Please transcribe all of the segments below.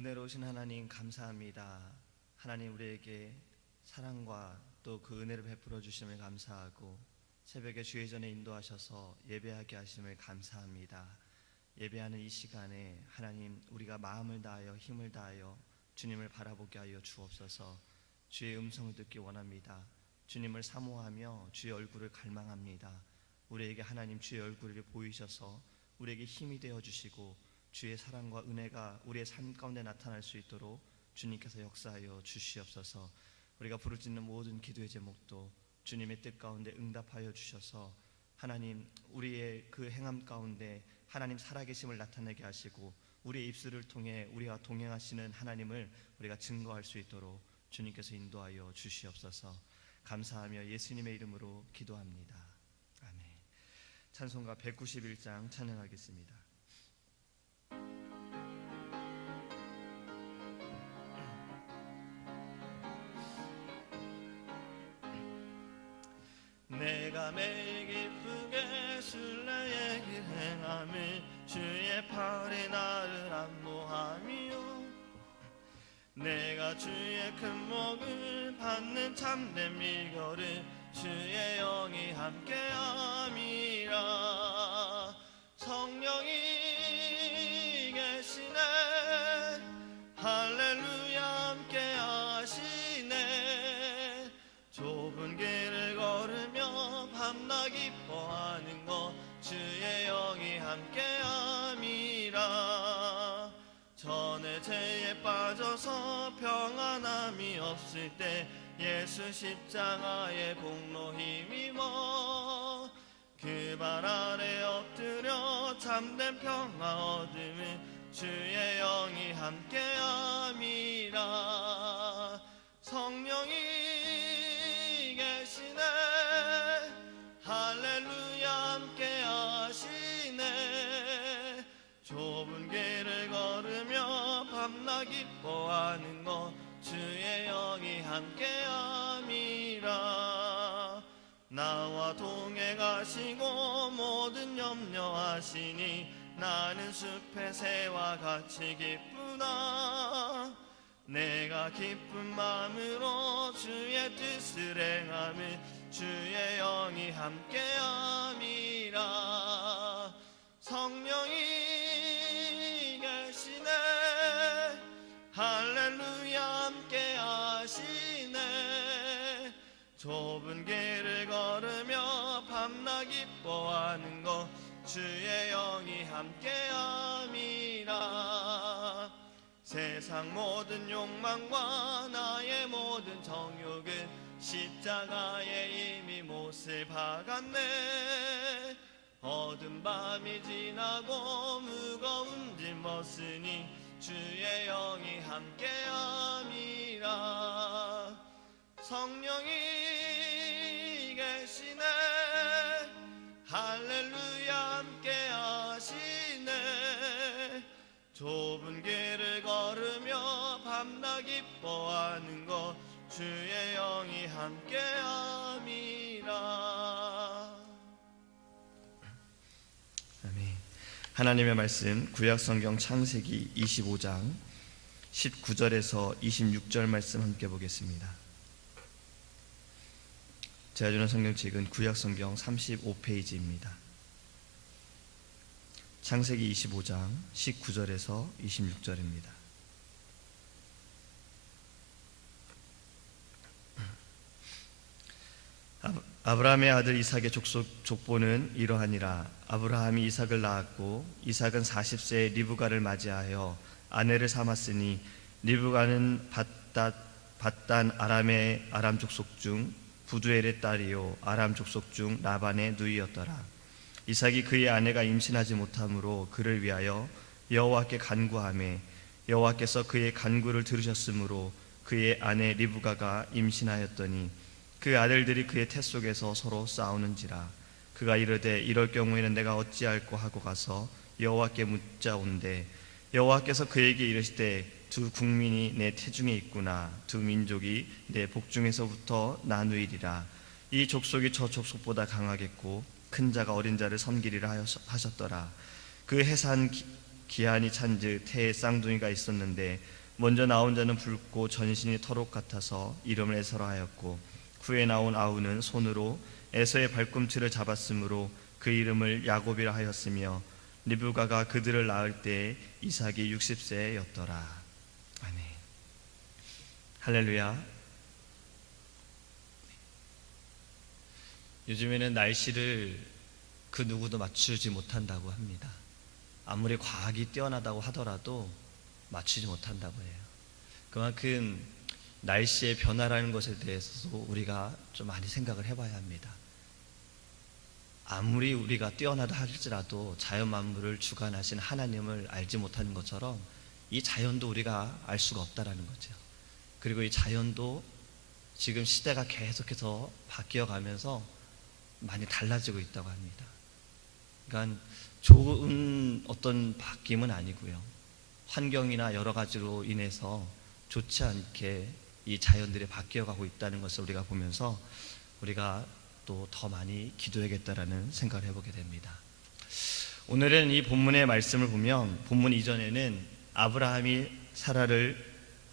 은혜로우신 하나님 감사합니다. 하나님 우리에게 사랑과 또 그 은혜를 베풀어 주심을 감사하고 새벽에 주의 전에 인도하셔서 예배하게 하심을 감사합니다. 예배하는 이 시간에 하나님 우리가 마음을 다하여 힘을 다하여 주님을 바라보게 하여 주옵소서. 주의 음성을 듣기 원합니다. 주님을 사모하며 주의 얼굴을 갈망합니다. 우리에게 하나님 주의 얼굴을 보이셔서 우리에게 힘이 되어 주시고 주의 사랑과 은혜가 우리의 삶 가운데 나타날 수 있도록 주님께서 역사하여 주시옵소서. 우리가 부르짖는 모든 기도의 제목도 주님의 뜻 가운데 응답하여 주셔서 하나님 우리의 그 행함 가운데 하나님 살아계심을 나타내게 하시고 우리의 입술을 통해 우리와 동행하시는 하나님을 우리가 증거할 수 있도록 주님께서 인도하여 주시옵소서. 감사하며 예수님의 이름으로 기도합니다. 아멘. 찬송가 191장 찬양하겠습니다. 내가 매일 기쁘게 순례의 길 행함을 주의 팔에 나를 안보하며 내가 주의 큰 복을 받는 참된 비결을 주의 영이 함께함이라. 성령이 계시네 할렐루야 함께하시네. 좁은 길을 걸으며 밤낮 기뻐하는 것 주의 영이 함께함이라. 전에 죄에 빠져서 평안함이 없을 때 예수 십자가의 공로 힘입어 그 발 아래 엎드려 참된 평화 얻음을 주의 영이 함께함이라. 성령이 계시네 할렐루야 함께하시네. 좁은 길을 걸으며 밤낮 기뻐하는 것 주의 영이 함께함이라. 나와 동행하시고 모든 염려하시니 나는 숲의 새와 같이 기쁘나. 내가 기쁜 마음으로 주의 뜻을 행함을 주의 영이 함께함이라. 성령이 계시네 할렐루야 함께하시네. 좁은 길을 걸으며 밤낮 기뻐하는 것 주의 영이 함께함이라. 세상 모든 욕망과 나의 모든 정욕은 십자가에 이미 못을 박았네. 어두운 밤이 지나고 무거운 짐 벗으니 주의 영이 함께함이라. 성령이 계시네 할렐루야 함께하시네. 좁은 길을 걸으며 밤낮 기뻐하는 것 주의 영이 함께함이라. 아멘. 하나님의 말씀 구약성경 창세기 25장 19절에서 26절 말씀 함께 보겠습니다. 제가 주는 성경책은 구약성경 35페이지입니다. 창세기 25장 19절에서 26절입니다. 아브라함의 아들 이삭의 족보는 이러하니라. 아브라함이 이삭을 낳았고 이삭은 40세에 리브가를 맞이하여 아내를 삼았으니 리브가는 밧단 아람의 아람 족속 중 부두엘의 딸이요 아람 족속 중 라반의 누이였더라. 이삭이 그의 아내가 임신하지 못함으로 그를 위하여 여호와께 간구하매 여호와께서 그의 간구를 들으셨으므로 그의 아내 리브가가 임신하였더니 그 아들들이 그의 태 속에서 서로 싸우는지라. 그가 이르되 이럴 경우에는 내가 어찌할꼬 하고 가서 여호와께 묻자온대 여호와께서 그에게 이르시되 두 국민이 내 태중에 있구나. 두 민족이 내 복중에서부터 나누이리라. 이 족속이 저 족속보다 강하겠고 큰 자가 어린 자를 섬기리라 하셨더라. 그 해산 기한이 찬즉 태에 쌍둥이가 있었는데 먼저 나온 자는 붉고 전신이 터록 같아서 이름을 에서라 하였고 후에 나온 아우는 손으로 에서의 발꿈치를 잡았으므로 그 이름을 야곱이라 하였으며 리브가가 그들을 낳을 때 이삭이 60세였더라. 아멘. 할렐루야. 요즘에는 날씨를 그 누구도 맞추지 못한다고 합니다. 아무리 과학이 뛰어나다고 하더라도 맞추지 못한다고 해요. 그만큼 날씨의 변화라는 것에 대해서도 우리가 좀 많이 생각을 해봐야 합니다. 아무리 우리가 뛰어나다 할지라도 자연 만물을 주관하신 하나님을 알지 못하는 것처럼 이 자연도 우리가 알 수가 없다라는 거죠. 그리고 이 자연도 지금 시대가 계속해서 바뀌어가면서 많이 달라지고 있다고 합니다. 그러니까 좋은 어떤 바뀜은 아니고요, 환경이나 여러 가지로 인해서 좋지 않게 이 자연들이 바뀌어가고 있다는 것을 우리가 보면서 우리가 또 더 많이 기도해야겠다라는 생각을 해보게 됩니다. 오늘은 이 본문의 말씀을 보면 본문 이전에는 아브라함이 사라를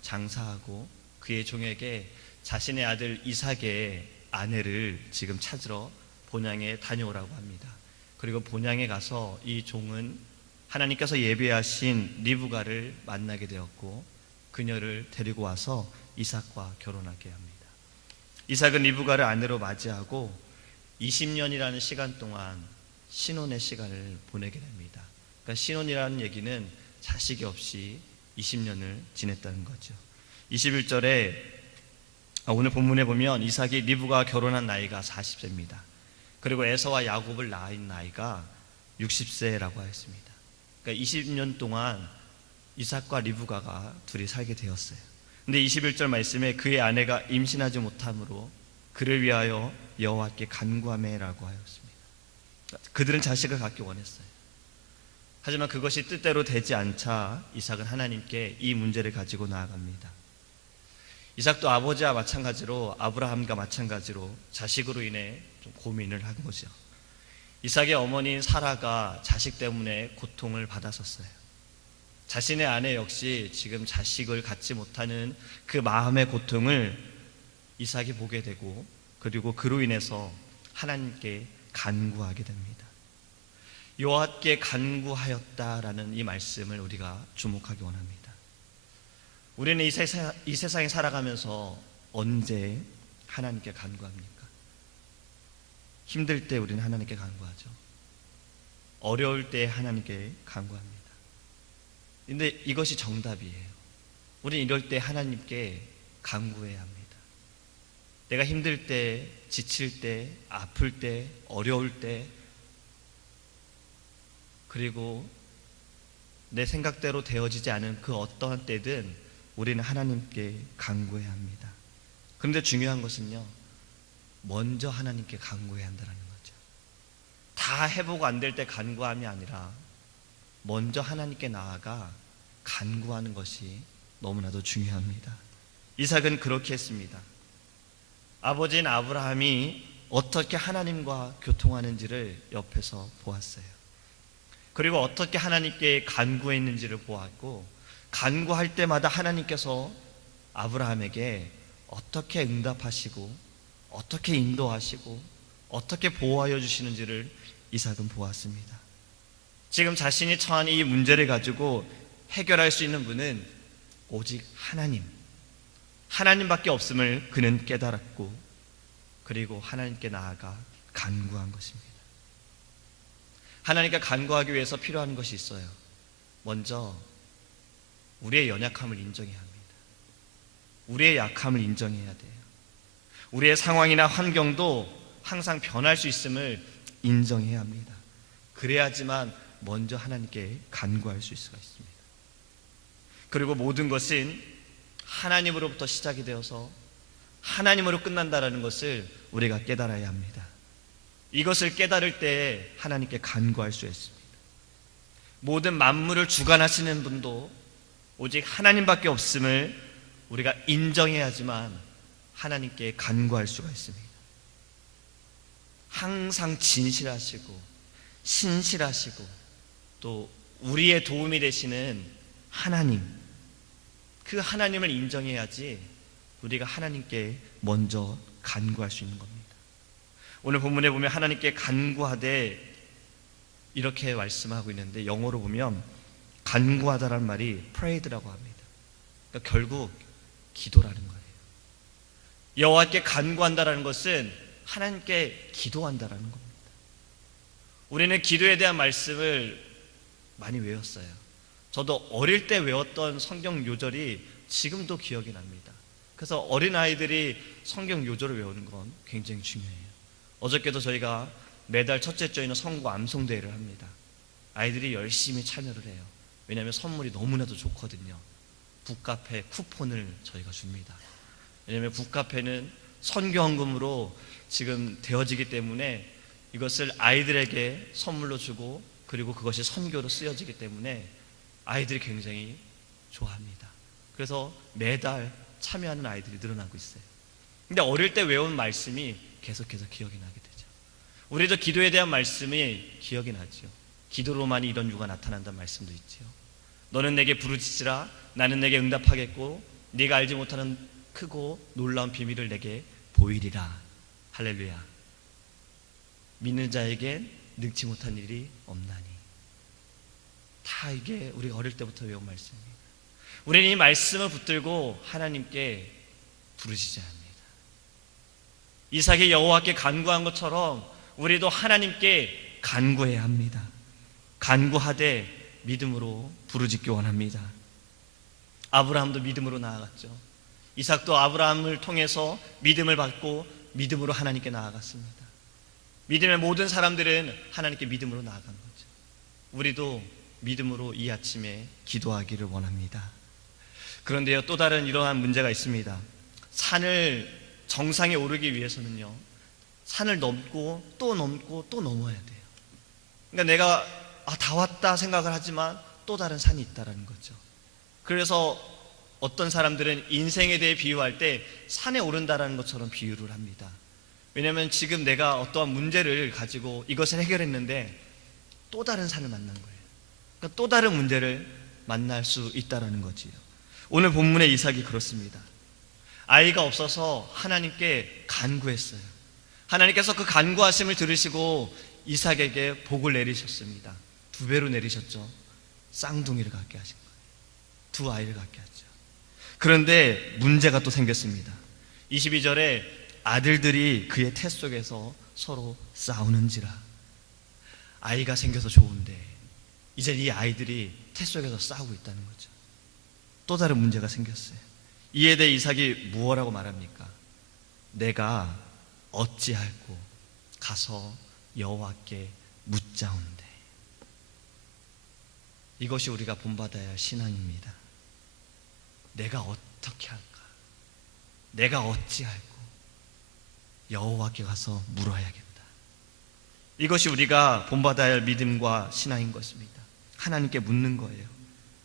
장사하고 그의 종에게 자신의 아들 이삭의 아내를 지금 찾으러 본향에 다녀오라고 합니다. 그리고 본향에 가서 이 종은 하나님께서 예비하신 리브가를 만나게 되었고 그녀를 데리고 와서 이삭과 결혼하게 합니다. 이삭은 리브가를 아내로 맞이하고 20년이라는 시간 동안 신혼의 시간을 보내게 됩니다. 그러니까 신혼이라는 얘기는 자식이 없이 20년을 지냈다는 거죠. 21절에 오늘 본문에 보면 이삭이 리브가와 결혼한 나이가 40세입니다. 그리고 에서와 야곱을 낳은 나이가 60세라고 하였습니다. 그러니까 20년 동안 이삭과 리브가가 둘이 살게 되었어요. 근데 21절 말씀에 그의 아내가 임신하지 못함으로 그를 위하여 여호와께 간구하매라고 하였습니다. 그들은 자식을 갖기 원했어요. 하지만 그것이 뜻대로 되지 않자 이삭은 하나님께 이 문제를 가지고 나아갑니다. 이삭도 아버지와 마찬가지로 아브라함과 마찬가지로 자식으로 인해 좀 고민을 한 거죠. 이삭의 어머니인 사라가 자식 때문에 고통을 받았었어요. 자신의 아내 역시 지금 자식을 갖지 못하는 그 마음의 고통을 이삭이 보게 되고 그리고 그로 인해서 하나님께 간구하게 됩니다. 여호와께 간구하였다라는 이 말씀을 우리가 주목하기 원합니다. 우리는 이 세상에 살아가면서 언제 하나님께 간구합니까? 힘들 때 우리는 하나님께 간구하죠. 어려울 때 하나님께 간구합니다. 근데 이것이 정답이에요. 우리는 이럴 때 하나님께 간구해야 합니다. 내가 힘들 때, 지칠 때, 아플 때, 어려울 때, 그리고 내 생각대로 되어지지 않은 그 어떠한 때든 우리는 하나님께 간구해야 합니다. 그런데 중요한 것은요, 먼저 하나님께 간구해야 한다는 거죠. 다 해보고 안 될 때 간구함이 아니라 먼저 하나님께 나아가 간구하는 것이 너무나도 중요합니다. 이삭은 그렇게 했습니다. 아버지인 아브라함이 어떻게 하나님과 교통하는지를 옆에서 보았어요. 그리고 어떻게 하나님께 간구했는지를 보았고, 간구할 때마다 하나님께서 아브라함에게 어떻게 응답하시고 어떻게 인도하시고 어떻게 보호하여 주시는지를 이삭은 보았습니다. 지금 자신이 처한 이 문제를 가지고 해결할 수 있는 분은 오직 하나님밖에 없음을 그는 깨달았고, 그리고 하나님께 나아가 간구한 것입니다. 하나님께 간구하기 위해서 필요한 것이 있어요. 먼저 우리의 연약함을 인정해야 합니다. 우리의 약함을 인정해야 돼요. 우리의 상황이나 환경도 항상 변할 수 있음을 인정해야 합니다. 그래야지만 먼저 하나님께 간구할 수 있을 수가 있습니다. 그리고 모든 것은 하나님으로부터 시작이 되어서 하나님으로 끝난다라는 것을 우리가 깨달아야 합니다. 이것을 깨달을 때 하나님께 간구할 수 있습니다. 모든 만물을 주관하시는 분도 오직 하나님밖에 없음을 우리가 인정해야지만 하나님께 간구할 수가 있습니다. 항상 진실하시고 신실하시고 또 우리의 도움이 되시는 하나님, 그 하나님을 인정해야지 우리가 하나님께 먼저 간구할 수 있는 겁니다. 오늘 본문에 보면 하나님께 간구하되 이렇게 말씀하고 있는데, 영어로 보면 간구하다란 말이 prayed라고 합니다. 그러니까 결국 기도라는 거예요. 여호와께 간구한다라는 것은 하나님께 기도한다라는 겁니다. 우리는 기도에 대한 말씀을 많이 외웠어요. 저도 어릴 때 외웠던 성경 요절이 지금도 기억이 납니다. 그래서 어린아이들이 성경 요절을 외우는 건 굉장히 중요해요. 어저께도 저희가 매달 첫째 주에는 성구 암송대회를 합니다. 아이들이 열심히 참여를 해요. 왜냐하면 선물이 너무나도 좋거든요. 북카페 쿠폰을 저희가 줍니다. 왜냐하면 북카페는 선교헌금으로 지금 되어지기 때문에 이것을 아이들에게 선물로 주고, 그리고 그것이 선교로 쓰여지기 때문에 아이들이 굉장히 좋아합니다. 그래서 매달 참여하는 아이들이 늘어나고 있어요. 근데 어릴 때 외운 말씀이 계속해서 기억이 나게 되죠. 우리도 기도에 대한 말씀이 기억이 나죠. 기도로만이 이런 유가 나타난다는 말씀도 있죠. 너는 내게 부르짖으라, 나는 내게 응답하겠고 네가 알지 못하는 크고 놀라운 비밀을 내게 보이리라. 할렐루야. 믿는 자에겐 능치 못한 일이 없나니. 다 이게 우리가 어릴 때부터 외운 말씀입니다. 우리는 이 말씀을 붙들고 하나님께 부르짖어야 합니다. 이삭이 여호와께 간구한 것처럼 우리도 하나님께 간구해야 합니다. 간구하되 믿음으로 부르짖기 원합니다. 아브라함도 믿음으로 나아갔죠. 이삭도 아브라함을 통해서 믿음을 받고 믿음으로 하나님께 나아갔습니다. 믿음의 모든 사람들은 하나님께 믿음으로 나아간 거죠. 우리도 믿음으로 이 아침에 기도하기를 원합니다. 그런데요, 또 다른 이러한 문제가 있습니다. 산을 정상에 오르기 위해서는요, 산을 넘고 또 넘고 또 넘어야 돼요. 그러니까 내가 다 왔다 생각을 하지만 또 다른 산이 있다는 거죠. 그래서 어떤 사람들은 인생에 대해 비유할 때 산에 오른다는 것처럼 비유를 합니다. 왜냐하면 지금 내가 어떠한 문제를 가지고 이것을 해결했는데 또 다른 산을 만난 거예요. 그러니까 또 다른 문제를 만날 수 있다는 거지요. 오늘 본문의 이삭이 그렇습니다. 아이가 없어서 하나님께 간구했어요. 하나님께서 그 간구하심을 들으시고 이삭에게 복을 내리셨습니다. 2배로 내리셨죠. 쌍둥이를 갖게 하신 거예요. 2 아이를 갖게 하죠. 그런데 문제가 또 생겼습니다. 22절에 아들들이 그의 태 속에서 서로 싸우는지라. 아이가 생겨서 좋은데 이제 이 아이들이 태 속에서 싸우고 있다는 거죠. 또 다른 문제가 생겼어요. 이에 대해 이삭이 무엇라고 말합니까? 내가 어찌할꼬 가서 여호와께 묻자온대. 이것이 우리가 본받아야 할 신앙입니다. 내가 어떻게 할까? 내가 어찌할꼬 여호와께 가서 물어야겠다. 이것이 우리가 본받아야 할 믿음과 신앙인 것입니다. 하나님께 묻는 거예요.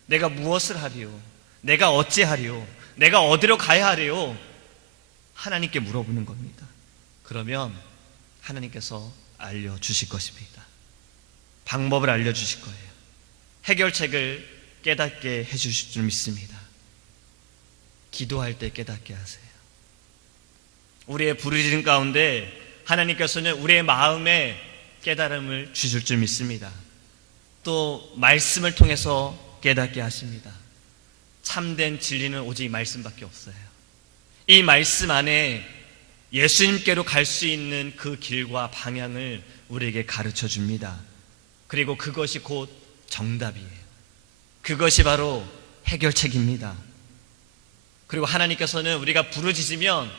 내가 무엇을 하리요? 내가 어찌하리요? 내가 어디로 가야 하리요? 하나님께 물어보는 겁니다. 그러면 하나님께서 알려주실 것입니다. 방법을 알려주실 거예요. 해결책을 깨닫게 해주실 줄 믿습니다. 기도할 때 깨닫게 하세요. 우리의 부르짖음 가운데 하나님께서는 우리의 마음에 깨달음을 주실 줄 믿습니다. 또 말씀을 통해서 깨닫게 하십니다. 참된 진리는 오직 말씀밖에 없어요. 이 말씀 안에 예수님께로 갈 수 있는 그 길과 방향을 우리에게 가르쳐 줍니다. 그리고 그것이 곧 정답이에요. 그것이 바로 해결책입니다. 그리고 하나님께서는 우리가 부르짖으면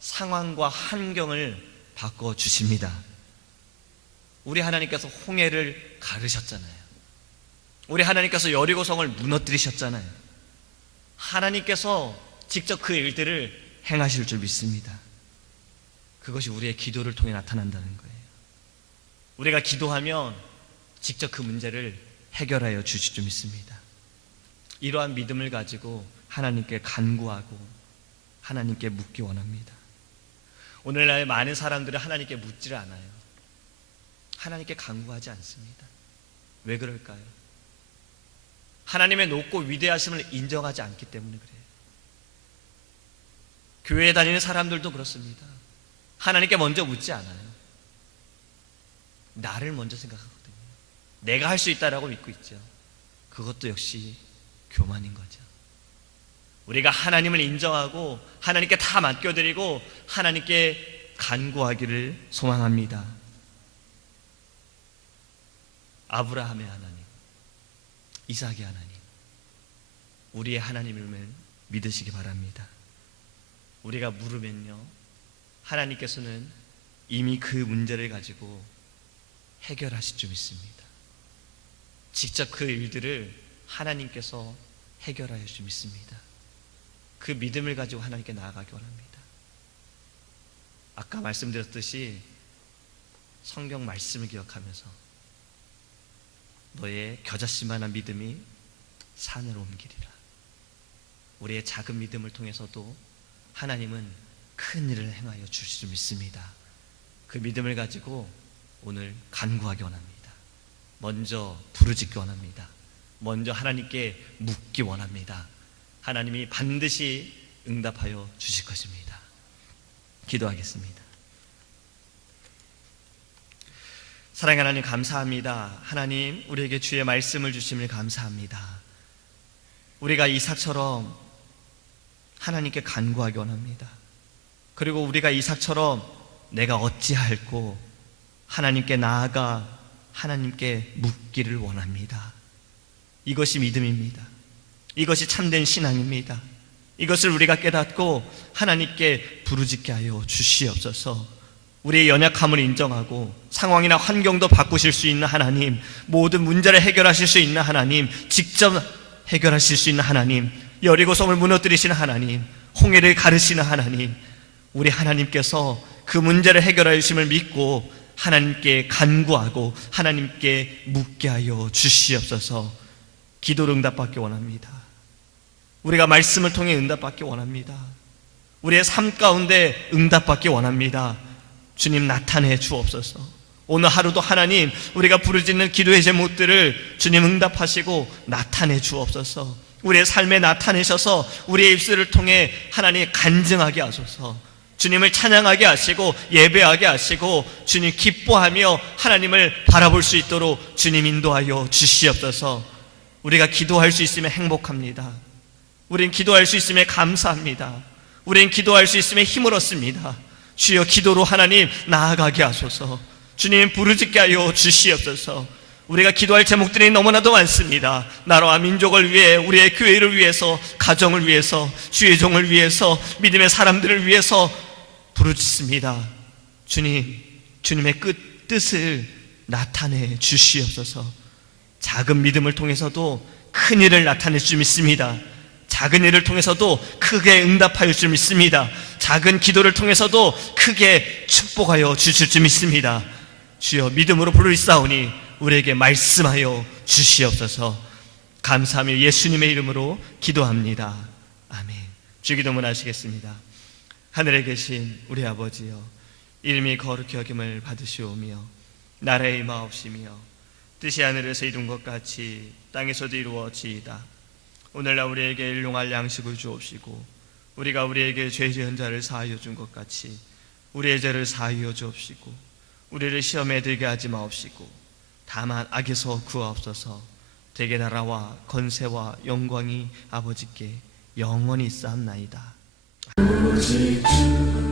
상황과 환경을 바꿔주십니다. 우리 하나님께서 홍해를 가르셨잖아요. 우리 하나님께서 여리고성을 무너뜨리셨잖아요. 하나님께서 직접 그 일들을 행하실 줄 믿습니다. 그것이 우리의 기도를 통해 나타난다는 거예요. 우리가 기도하면 직접 그 문제를 해결하여 주실 줄 믿습니다. 이러한 믿음을 가지고 하나님께 간구하고 하나님께 묻기 원합니다. 오늘날 많은 사람들은 하나님께 묻지를 않아요. 하나님께 간구하지 않습니다. 왜 그럴까요? 하나님의 높고 위대하심을 인정하지 않기 때문에 그래요. 교회에 다니는 사람들도 그렇습니다. 하나님께 먼저 묻지 않아요. 나를 먼저 생각하거든요. 내가 할 수 있다라고 믿고 있죠. 그것도 역시 교만인 거죠. 우리가 하나님을 인정하고 하나님께 다 맡겨드리고 하나님께 간구하기를 소망합니다. 아브라함의 하나님, 이삭의 하나님, 우리의 하나님을 믿으시기 바랍니다. 우리가 물으면요, 하나님께서는 이미 그 문제를 가지고 해결하실 줄 믿습니다. 직접 그 일들을 하나님께서 해결하실 줄 믿습니다. 그 믿음을 가지고 하나님께 나아가기 원합니다. 아까 말씀드렸듯이 성경 말씀을 기억하면서 너의 겨자씨만한 믿음이 산을 옮기리라. 우리의 작은 믿음을 통해서도 하나님은 큰 일을 행하여 주실 줄 믿습니다. 그 믿음을 가지고 오늘 간구하기 원합니다. 먼저 부르짖기 원합니다. 먼저 하나님께 묻기 원합니다. 하나님이 반드시 응답하여 주실 것입니다. 기도하겠습니다. 사랑하는 하나님, 감사합니다. 하나님, 우리에게 주의 말씀을 주심을 감사합니다. 우리가 이삭처럼 하나님께 간구하기 원합니다. 그리고 우리가 이삭처럼 내가 어찌할꼬 하나님께 나아가 하나님께 묻기를 원합니다. 이것이 믿음입니다. 이것이 참된 신앙입니다. 이것을 우리가 깨닫고 하나님께 부르짖게 하여 주시옵소서. 우리의 연약함을 인정하고 상황이나 환경도 바꾸실 수 있는 하나님, 모든 문제를 해결하실 수 있는 하나님, 직접 해결하실 수 있는 하나님, 여리고성을 무너뜨리시는 하나님, 홍해를 가르시는 하나님, 우리 하나님께서 그 문제를 해결하여 주심을 믿고 하나님께 간구하고 하나님께 묻게 하여 주시옵소서. 기도를 응답받기 원합니다. 우리가 말씀을 통해 응답받기 원합니다. 우리의 삶 가운데 응답받기 원합니다. 주님, 나타내 주옵소서. 오늘 하루도 하나님, 우리가 부르짖는 기도의 제목들을 주님 응답하시고 나타내 주옵소서. 우리의 삶에 나타내셔서 우리의 입술을 통해 하나님 간증하게 하소서. 주님을 찬양하게 하시고 예배하게 하시고 주님 기뻐하며 하나님을 바라볼 수 있도록 주님 인도하여 주시옵소서. 우리가 기도할 수 있으면 행복합니다. 우린 기도할 수 있으면 감사합니다. 우린 기도할 수 있으면 힘을 얻습니다. 주여, 기도로 하나님 나아가게 하소서. 주님 부르짖게 하여 주시옵소서. 우리가 기도할 제목들이 너무나도 많습니다. 나라와 민족을 위해, 우리의 교회를 위해서, 가정을 위해서, 주의 종을 위해서, 믿음의 사람들을 위해서 부르짖습니다. 주님, 주님의 뜻을 나타내 주시옵소서. 작은 믿음을 통해서도 큰 일을 나타낼 줄 믿습니다. 작은 일을 통해서도 크게 응답하여 줄 믿습니다. 작은 기도를 통해서도 크게 축복하여 주실 줄 믿습니다. 주여, 믿음으로 부르짖사오니 우리에게 말씀하여 주시옵소서. 감사하며 예수님의 이름으로 기도합니다. 아멘. 주기도문 하시겠습니다. 하늘에 계신 우리 아버지여, 이름이 거룩히 여김을 받으시오며 나라의 임하옵시며 뜻이 하늘에서 이룬 것 같이 땅에서도 이루어지이다. 오늘날 우리에게 일용할 양식을 주옵시고 우리가 우리에게 죄 지은 자를 사하여 준 것 같이 우리의 죄를 사하여 주옵시고 우리를 시험에 들게 하지 마옵시고 다만 악에서 구하옵소서. 대개 나라와 권세와 영광이 아버지께 영원히 쌓나이다. 오직 주